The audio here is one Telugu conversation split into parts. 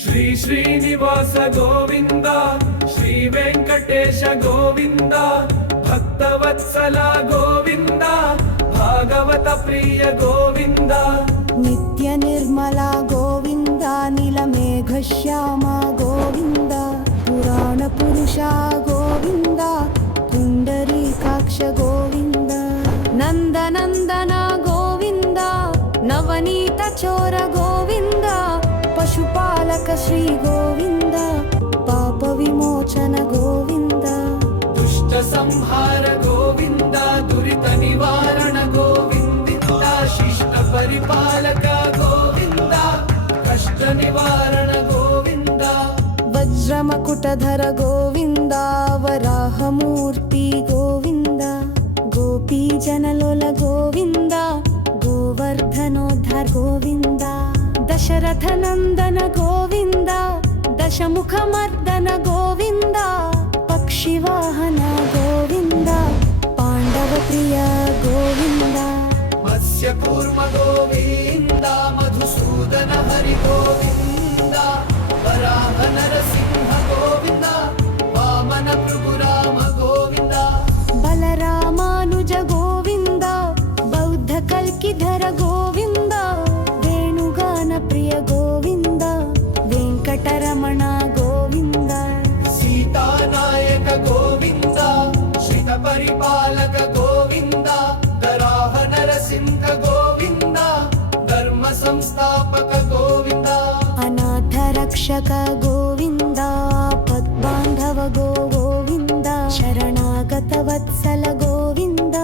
శ్రీ శ్రీనివాస గోవింద శ్రీ వెంకటేశ గోవింద భక్తవత్సల గోవింద భాగవత ప్రియ గోవింద నిత్య నిర్మల గోవింద నీలమేఘ శ్యామ గోవింద పురాణ పురుష గోవింద పుండరీకాక్ష గోవింద నందనందన గోవింద నవనీత చోర గోవింద పశుపాలక శ్రీ గోవింద పాప విమోచన గోవింద దుష్ట సంహార గోవింద దురిత నివారణ గోవింద శిష్ట పరిపాలక గోవింద కష్ట నివారణ గోవింద వజ్రమకుటధర గోవింద వరాహమూర్తి గోవింద గోపీజనలోల గోవింద గోవర్ధనోద్ధార్ గోవింద దశరథ నందన గోవింద దశముఖమర్దన గోవింద పక్షివాహన గోవింద పాండవ ప్రియ గోవింద మత్స్య కూర్మ గోవింద మధుసూదన హరి గోవింద వరాహ నరసింహ గోవింద వామన ప్రభురామ గోవింద బలరామానుజ గోవింద బౌద్ధ కల్కిధర గోవింద వేణుగాన ప్రియ గోవింద వెంకటరమణ గోవింద సీతానాయక గోవింద శ్రిత పరిపాలక గోవింద దరాహ నరసింహ గోవింద ధర్మ సంస్థాపక గోవింద అనాథ రక్షక గోవింద పద్బాంధవ గోవింద శరణాగత వత్సల గోవింద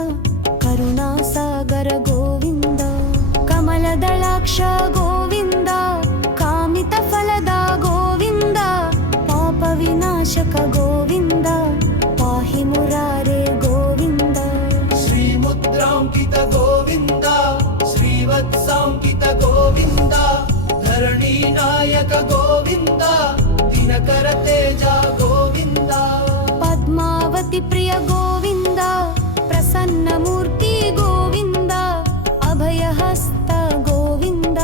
కరుణాసాగర గోవింద కమలదళాక్ష గోవింద కామిత ఫలద గోవింద పాప వినాశక గోవింద పాహి మురారే గోవింద శ్రీముద్రాంకిత గోవింద శ్రీవత్సాంకిత గోవింద ధరణీ నాయక గోవింద దినకర తేజ గోవింద పద్మావతి ప్రియ గోవింద ప్రసన్నమూర్తి గోవింద అభయహస్త గోవింద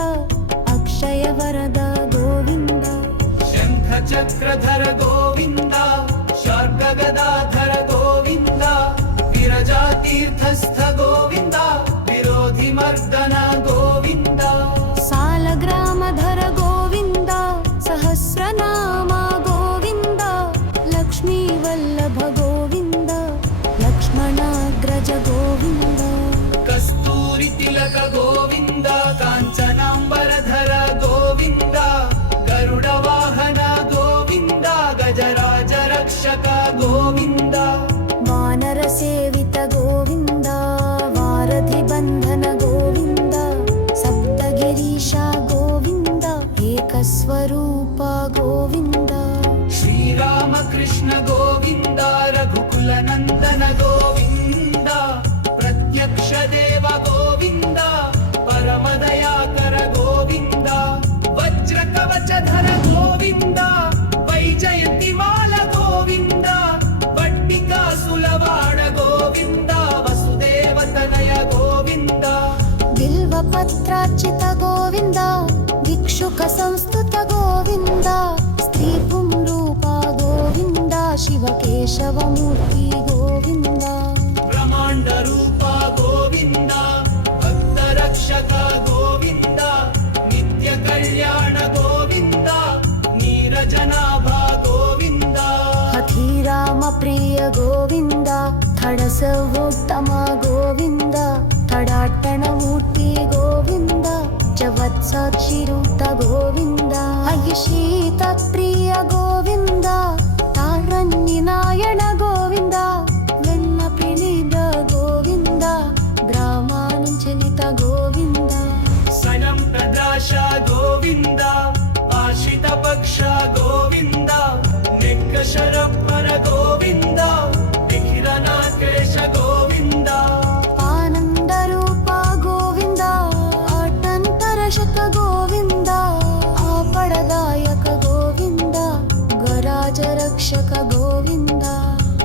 అక్షయ వరద గోవింద శంఖ చక్రధర గోవింద శార్గ గదాధర గోవింద విరజా తీర్థస్థ గోవింద విరోధి మర్దన గోవింద సాలగ్రామధర గోవింద సహస్రనామ గోవింద లక్ష్మీ వల్లభ గోవింద లక్ష్మణాగ్రజ గోవింద కస్తూరి తిలక గోవింద కాంచనాంబరధర గోవింద గరుడ వాహన గోవింద గజరాజ రక్షక గోవింద వానర సేవిత గోవింద వారధి బంధన గోవింద సప్తగిరీశ గోవింద ఏకస్వరూప గోవింద శ్రీరామకృష్ణ గోవింద రఘుకుల నందన గోవింద ప్రత్యక్ష దేవ గోవింద పరమదయాకర గోవింద వజ్ర కవచధర గోవింద వైజయంతిమాల గోవింద వట్టికాసులవాడ గోవింద వసుదేవతనయ గోవింద బిల్వపత్రార్చిత గోవింద భిక్షుక సంస్థుత గోవింద స్త్రీ పుంరూప గోవింద శివకేశవమూర్తి గోవింద బ్రహ్మాండ రూప గోవింద భక్త రక్షక గోవింద నిత్య కళ్యాణ గోవింద నీరజనాభ గోవింద హఠీరామ ప్రియ గోవింద థడసవోత్తమ గోవింద థడాట్టణమూర్తి గోవింద జవత్సచిరుత గోవింద అయ్యశీత ప్రియ గోవింద తారణ్యనాయణ గోవింద వెన్న పిలిద గోవింద గ్రామానుచలిత గోవింద సనం ప్రదాశ గోవింద ఆశిత పక్ష గోవింద నెక్క శరప్పర గోవింద వికిరణాకేశ గోవింద ఆనంద రూప గోవింద ఆటంతరశక గోవింద ఆపడదాయక గోవింద గరాజ రక్షక గోవింద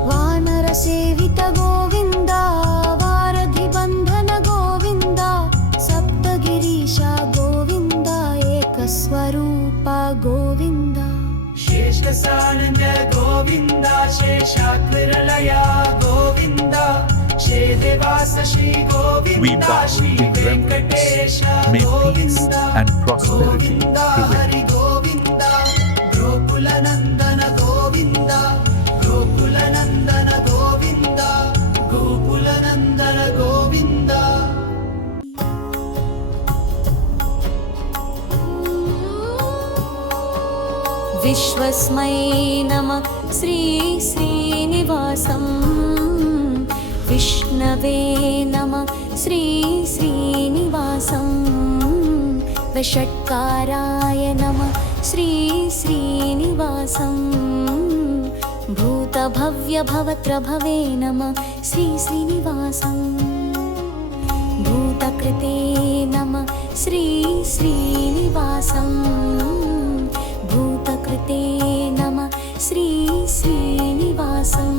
వానర సేవిత గోవింద వారధి బంధన Govinda సప్తగిరీశ Govinda ఏకస్వరూప Govinda श्रीससानन्द Govind शेषाद्विरलया Govind श्रीदेवास Shri We Govind bow Shri in reverence. Venkatesh May peace Govind and prosperity Govind prevail. Hari Govind गोकुलनन्दन Govind गोकुलनन्दन Govind गोकुलनन्दन Govind विश्वस्मै नमः श्री श्रीनिवासं विष्णवे नमः श्री श्रीनिवासं वषट्काराय नमः श्री श्रीनिवासं भूतभव्यभवत्रभवे नमः श्री श्रीनिवासं भूतकृते नमः श्री श्रीनिवासं भूतकृते नमः श्री श्रीनिवासं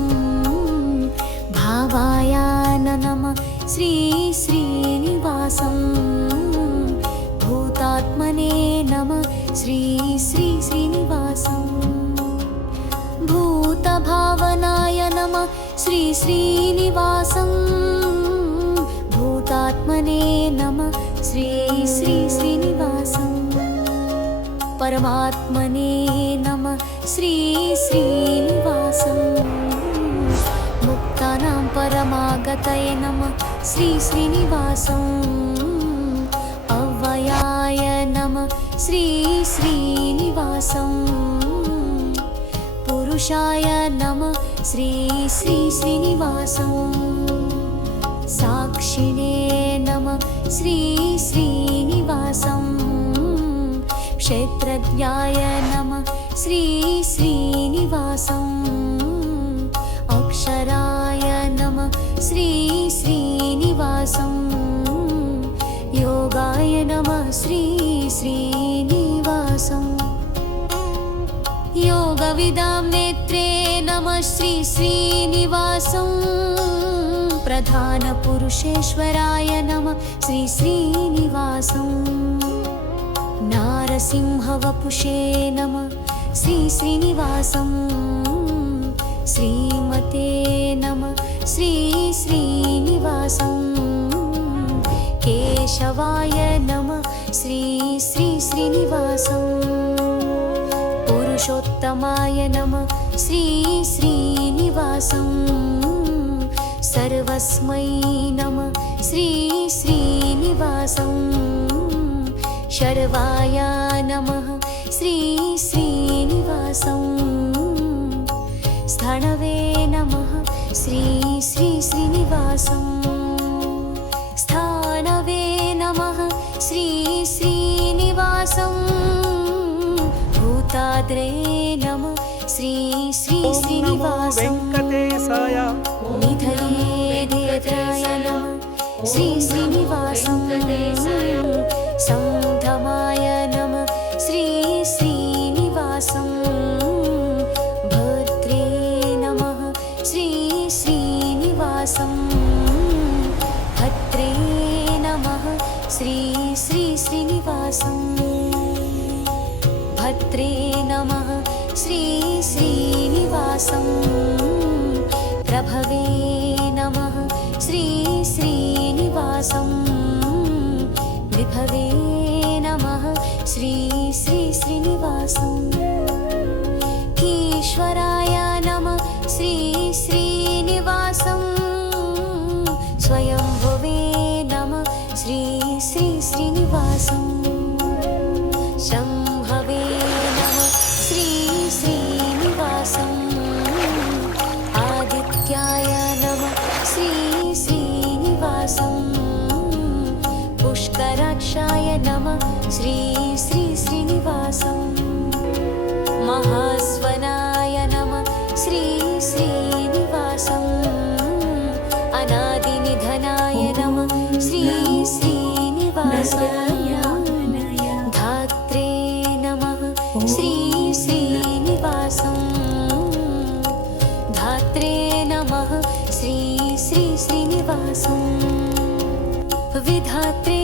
भावाय नमः श्री श्रीनिवासं भूतात्मने नमः श्री श्रीनिवासं भूतभावनाय नमः श्री श्रीनिवासं भूतात्मने नमः श्री श्रीनिवासं परमात्मने नमः श्री श्रीनिवासं मुक्तानां परमागतये नमः श्री श्रीनिवासं अव्ययाय नमः श्री श्रीनिवासं पुरुषाय नमः श्री श्रीनिवासं साक्षिणे नमः श्री श्रीनिवासं क्षेत्रज्ञाय नमः श्री श्रीनिवासं अक्षराय नमः श्री श्रीनिवासं योगाय नमः श्री श्रीनिवासं योगविदां नेत्रे नमः श्री श्रीनिवासं प्रधानपुरुषेश्वराय नमः श्री श्रीनिवासं नारसिंहवपुषे नमः श्री श्रीनिवासं श्रीमते नमः श्री श्रीनिवासं केशवाय नमः श्री श्रीनिवासं पुरुषोत्तमाय नमः श्री श्रीनिवासं सर्वस्मै नमः श्री श्रीनिवासं शर्वाय नमः श्री श्रीनिवासं स्थणवे नमः श्री श्रीनिवासं स्थानवे नमः श्री श्रीनिवासं भूताद्रे नमः श्री श्रीनिवासं वेङ्कटेशाय निधये देवताय नमः श्री श्रीनिवासं संधमाय नमः श्री श्रीनिवासं भद्रे नमः श्री श्रीनिवासं भद्रे नमः श्री श्रीनिवासं भद्रे नमः श्री श्रीनिवासं प्रभवे नमः श्री श्रीनिवासं विभवे नमः श्री श्रीनिवासं ईश्वराय नमः श्री श्रीनिवासं स्वयंभुवे नमः श्री श्रीनिवासं शम्भवे नमः श्री श्रीनिवासं आदित्याय नमः श्री श्रीनिवासं पुष्कराक्षाय नमः श्री श्रीनिवासं महास्वनाय नमः श्री श्रीनिवासं अनादिनिधनाय नमः श्री श्रीनिवासं धात्रे नमः श्री श्रीनिवासं धात्रे नमः श्री श्रीनिवासं विधात्रे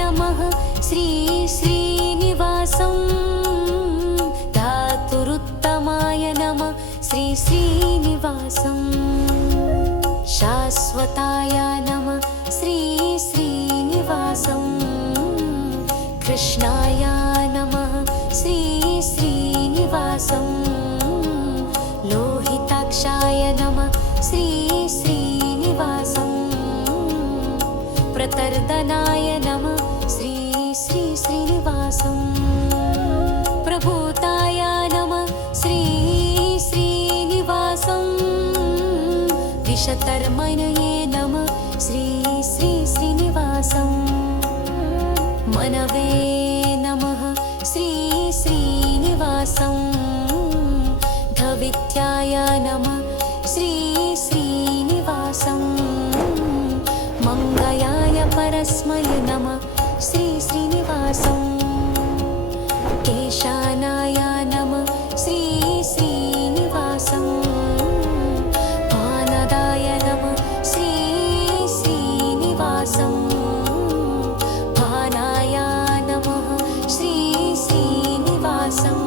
नमः श्री श्रीनिवासं धातुरुत्तमाय शाश्वताय नमः श्री श्रीनिवासं कृष्णाय नमः श्री श्रीनिवासं लोहिताक्षाय नमः श्री श्रीनिवासं प्रतर्दनाय नमः श्री श्रीनिवासं प्रभूताय नमः श्री श्रीनिवासं विशतर्मणये नमः श्री श्रीनिवासं मनवे नमः श्री श्रीनिवासं धवित्याय नमः श्री श्रीनिवासं मंगयाय परस्मये नमः श्री श्रीनिवासं केशानाय नमः श्री श्रीनिवासं पानदाय नमः श्री श्रीनिवासं पानाय नमः श्री श्रीनिवासं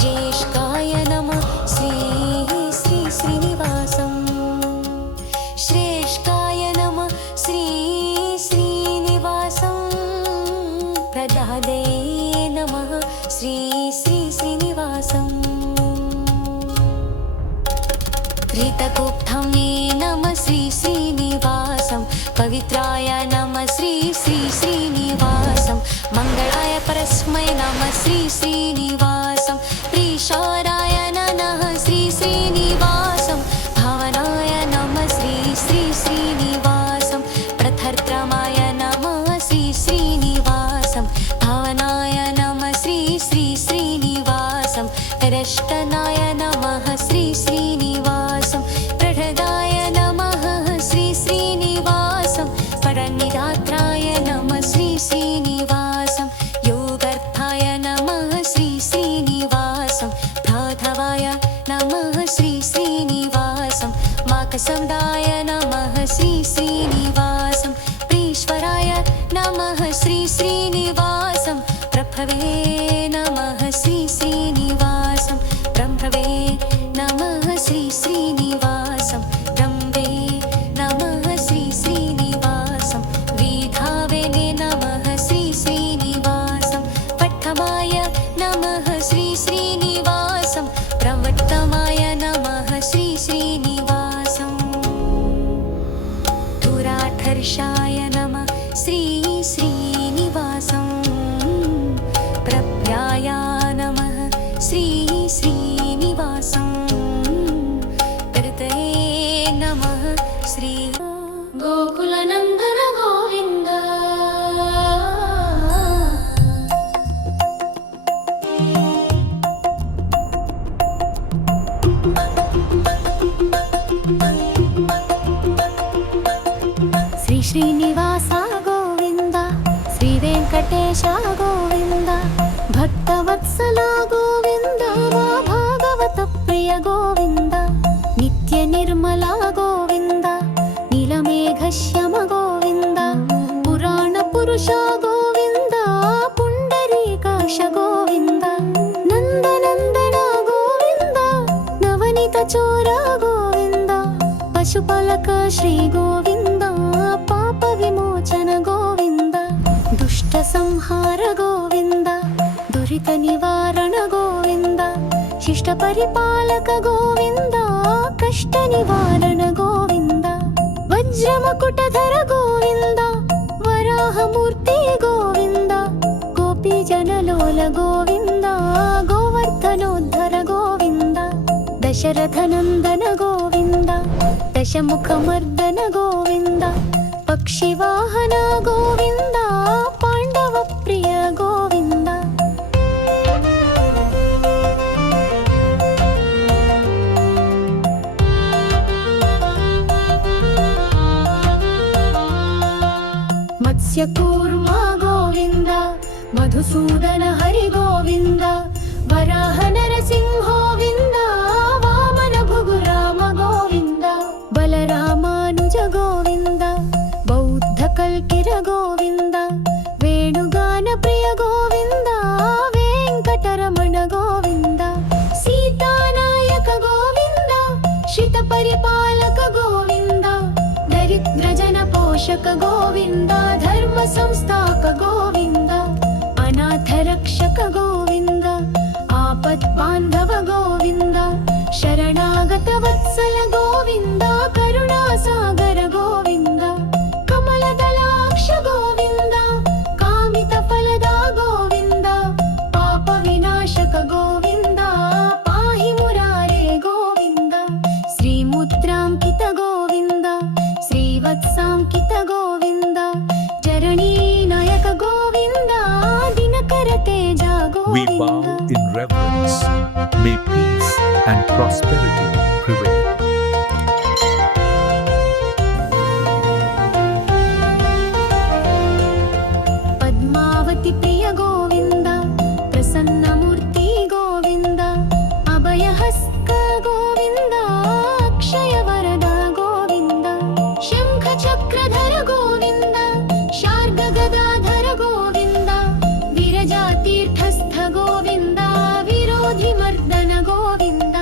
ज्येष्ठाय नमः श्री श्रीनिवासं श्रेष्ठाय नमः श्री श्रीनिवासं प्रदादे नमः श्री श्रीनिवासं ऋतगुप्तं नमः श्री श्रीनिवासं पवित्राय नमः श्री श्रीनिवासं मंगलाय परस्मये नमः श्री श्रीनिवासं प्रीशाराय नमः श्री श्रीनिवासं भावनाय नमः श्री श्रीनिवासं प्रथर्त्रमाय नमः श्री श्रीनिवासं भावनाय नमः श्री श्रीनिवासं रष्टनाय नमः श्री श्रीनिवासं प्रहृदाय नमः श्री श्रीनिवासं परनिरात्राय नमः श्री श्रीनिवासं योगर्थाय नमः श्री श्रीनिवासं प्राथवाय नमः श्री श्रीनिवासं माकसंदाय नमः श्री श्रीनिवासं प्रीश्वराय नमः श्री श्रीनिवासं प्रभवे नमः श्री श्रीनिवासं ब्रह्मवे नमः श्री श्रीनिवासं ब्रह्मे नमः श्री श्रीनिवासं विधावे नमः श्री श्रीनिवासं पट्टमाय नमः श्री श्रीनिवासं प्रवट्टमाय नमः श्री श्रीनिवासं दुराधर्षाय नमः श्री श्रीनिवासं प्रभ्याय नमः श्री श्रीनिवासं कृतये नमः श्री गोकुलनन्दन गोविन्द श्री श्रीनिवास गोविन्द श्री वेङ्कटेश गोविन्द भक्तवत्सला गोविन्द मा भागवत प्रिय गोविन्द नित्य निर्मला गोविन्द नीलमेघश्याम गोविन्द पुराण पुरुष गोविन्द पुण्डरीकाक्ष गोविन्द नन्दनन्दन गोविन्द नवनीत चोर गोविन्द पशुपालक श्री गोविन्द पाप विमोचन गोविन्द दुष्ट संहार गोविन्द दुरित निवारण गोविन्द शिष्ट परिपालक गोविन्द कष्ट निवारण गोविन्द वज्रमकुटधर गोविन्द वराहमूर्ति गोविन्द गोपी जनलोल गोविन्द गोवर्धनोद्धर गोविन्द दशरथनन्दन गोविन्द दशमुखमर्दन गोविन्द पक्षिवाहन गोविन्द पाण्डव प्रिय गोविन्द मत्स्यकूर्मा गोविन्द मधुसूदन हरि गोविन्द वराह नरसिंह गोविन्द वामन भृगुराम गोविन्द बलरामानुज गोविन्द बौद्ध कल्किर गोविन्द वेणुगान प्रिय गोविन्द वेङ्कटरमण गोविन्द सीतानायक गोविन्द श्रित परिपालक गोविन्द गोविन्द धर्म संस्थापक गोविन्द अनाथ रक्षक गोविन्द आपत् बान्धव गोविन्द शरणागत वत्सल गोविन्द करुणासागर गोविन्द कमलदलाक्ष गोविन्द कामित फलदा गोविन्द पाप विनाशक गोविन्द पाहि मुरारे गोविन्द श्रीमुद्राङ्कित गोविन्द श्रीवत्साङ्कित गोविन्द चरणीनायक गोविन्द दिनकर तेज We bow Govind in reverence. May peace and prosperity prevail. Padmavati प्रिय गोविन्द प्रसन्नमूर्ति गोविन्द अभयहस्त गोविन्द अक्षय वरद गोविन्द शङ्ख चक्रधर गोविन्द शार्ग गदाधर गोविन्द विरजातीर्थस्थ गोविन्द विरोधि मर्दन गोविन्द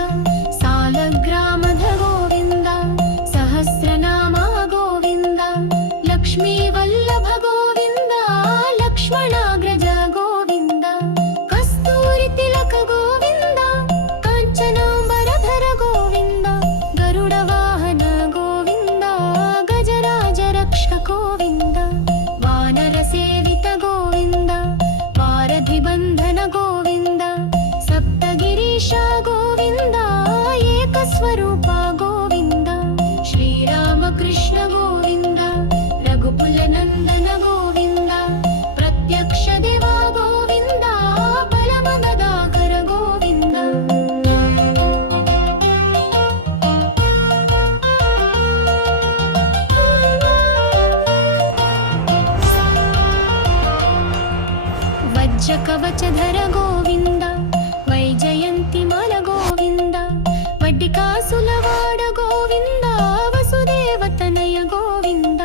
सालग्रामध गोविन्द सहस्रनाम गोविन्द लक्ष्मी वल्लभ गोविन्द लक्ष्मणाग्रज गोविन्द कस्तूरि तिलक गोविन्द काञ्चनाम्बरधर गोविन्द गरुड वाहन गोविन्द गजराज रक्षक गोविन्द वानर सेवित गोविन्द वारधि बन्धन गोविन्द सप्तगिरीश गोविन्द एकस्वरूप गोविन्द श्रीरामकृष्ण गोविन्द रघुकुल नन्दन गोविन्द प्रत्यक्ष देवा गोविन्द बलमगदाकर गोविन्द वज्र कवचधर गोविन्द वैजयन्तिमाल गोविन्द वड्डिकासुलवाड गोविन्द वसुदेवतनय गोविन्द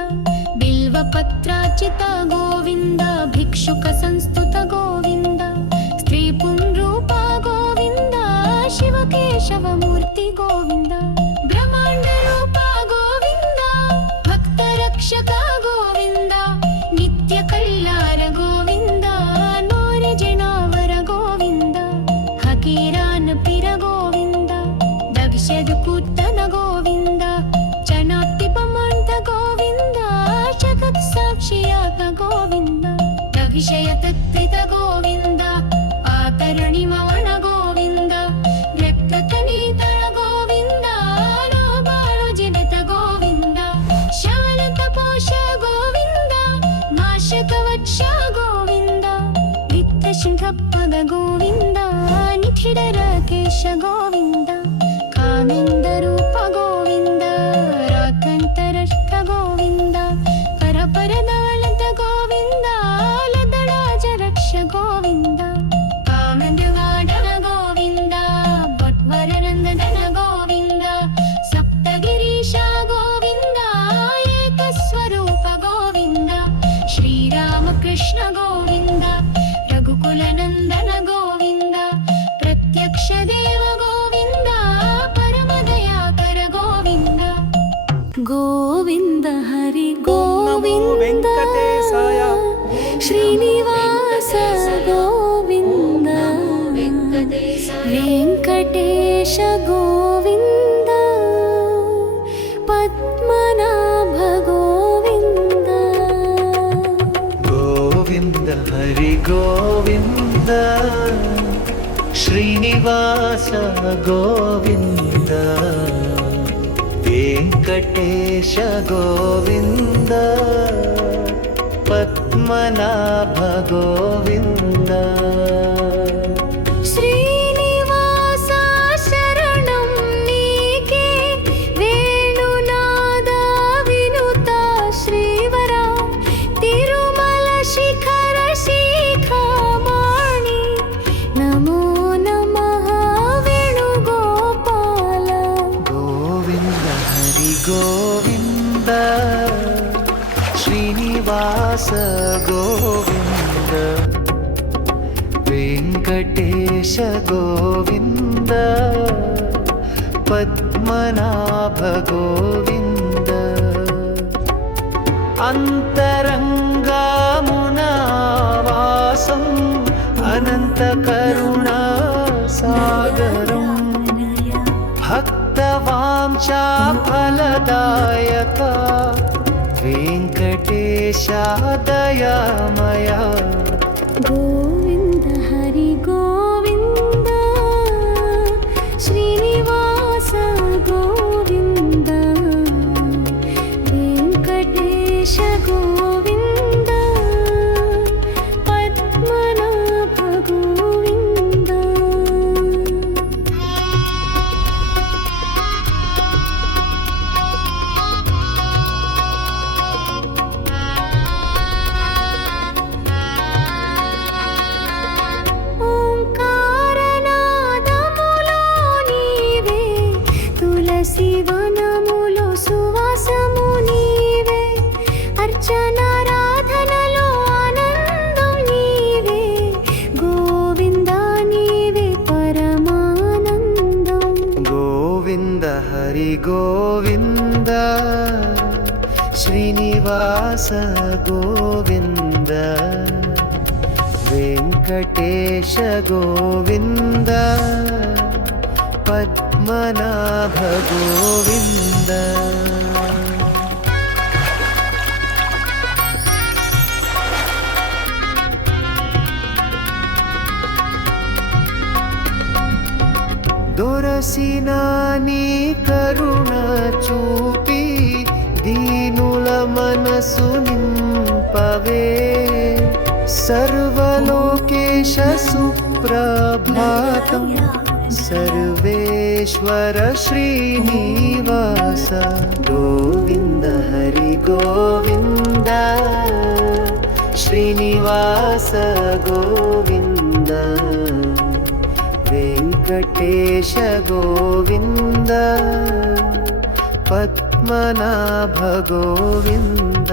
बिल्वपत्रार्चित गोविन्द भिक्षुक संस्तुत गोविन्द स्त्रीपुंरूप गोविन्द शिवकेशवमूर्ति गोविन्द ब्रह्माण्ड रूप गोविन्द भक्तरक्षक गोविन्द नित्य कल्लार गोविन्द नोरे जनावर गोविन्द हकीरान पिर गोविन्द दक्षदपूतन गोविन्द चनाप्तिपमन्त गोविन्द जगत् साक्षियात गोविन्द दक्षयतत्रित गोविन्द आतरणिमवण गोविन्द रक्ततनीतळ गोविन्द लोबाळुजिनत गोविन्द शालतपोष गोविन्द नाशकवत्स गोविन्द वित्तसिंहपद गोविन्द निखिडराकेश गोविन्द कामिन्दरूप गोविन्द राकन्तरष्ट गोविन्द करपरदवलत गोविन्द लदडाज रक्ष गोविन्द कामन्दवाडन गोविन्द भट्वरनन्दन गोविन्द सप्तगिरीश गोविन्द एकस्वरूप गोविन्द श्रीरामकृष्ण गोविन्द रघुकुलनन्दन गोविन्द प्रत्यक्ष देव गोविन्द परमदयाकर गोविन्द गोविन्द हरि गोविन्द वेङ्कटेशाय श्रीनिवास गोविन्द वेङ्कटेश गोविन्द पद्मनाभ गोविन्द गोविन्द हरि गोविन्द श्रीनिवास गोविन्द वेङ्कटेश गोविन्द पद्मनाभ गोविन्द श्रीनिवास शरणं नीके वेणुनाद विनुत श्रीवरा तिरुमल शिखर शिखमाणि नमो नमः वेणुगोपाल गोविन्द हरि गोविन्द श्रीनिवास गोविन्द वेङ्कटेश गोविन्द पद्मनाभ गोविन्द అంతరంగమునావాసం అనంత కరుణా సాగరం భక్తవాంఛా ఫలదాయక వెంకటేశ దయామయ గోవింద హరి గోవింద శ్రీనివాస గోవింద వెంకటేశ గోవింద పద్మనాభ గోవింద. ఓంకారనాదములో నీవే, తులసి వనములో సువాసము నీవే, అర్చనారాధనలో ఆనందం నీవే, గోవిందా నీవే పరమానందం. గోవింద హరి గోవింద శ్రీనివాస గోవింద వెంకటేశ గోవింద పద్మనాభ గోవింద. దొరసిన నీ కరుణ చూపి దీనుల మనసు నింపవే సర్వలోకేశ సుప్రభాతం సర్వేశ్వర శ్రీనివాస. గోవింద హరి గోవింద శ్రీనివాస గోవింద వెంకటేశ గోవింద పద్మనాభ గోవింద.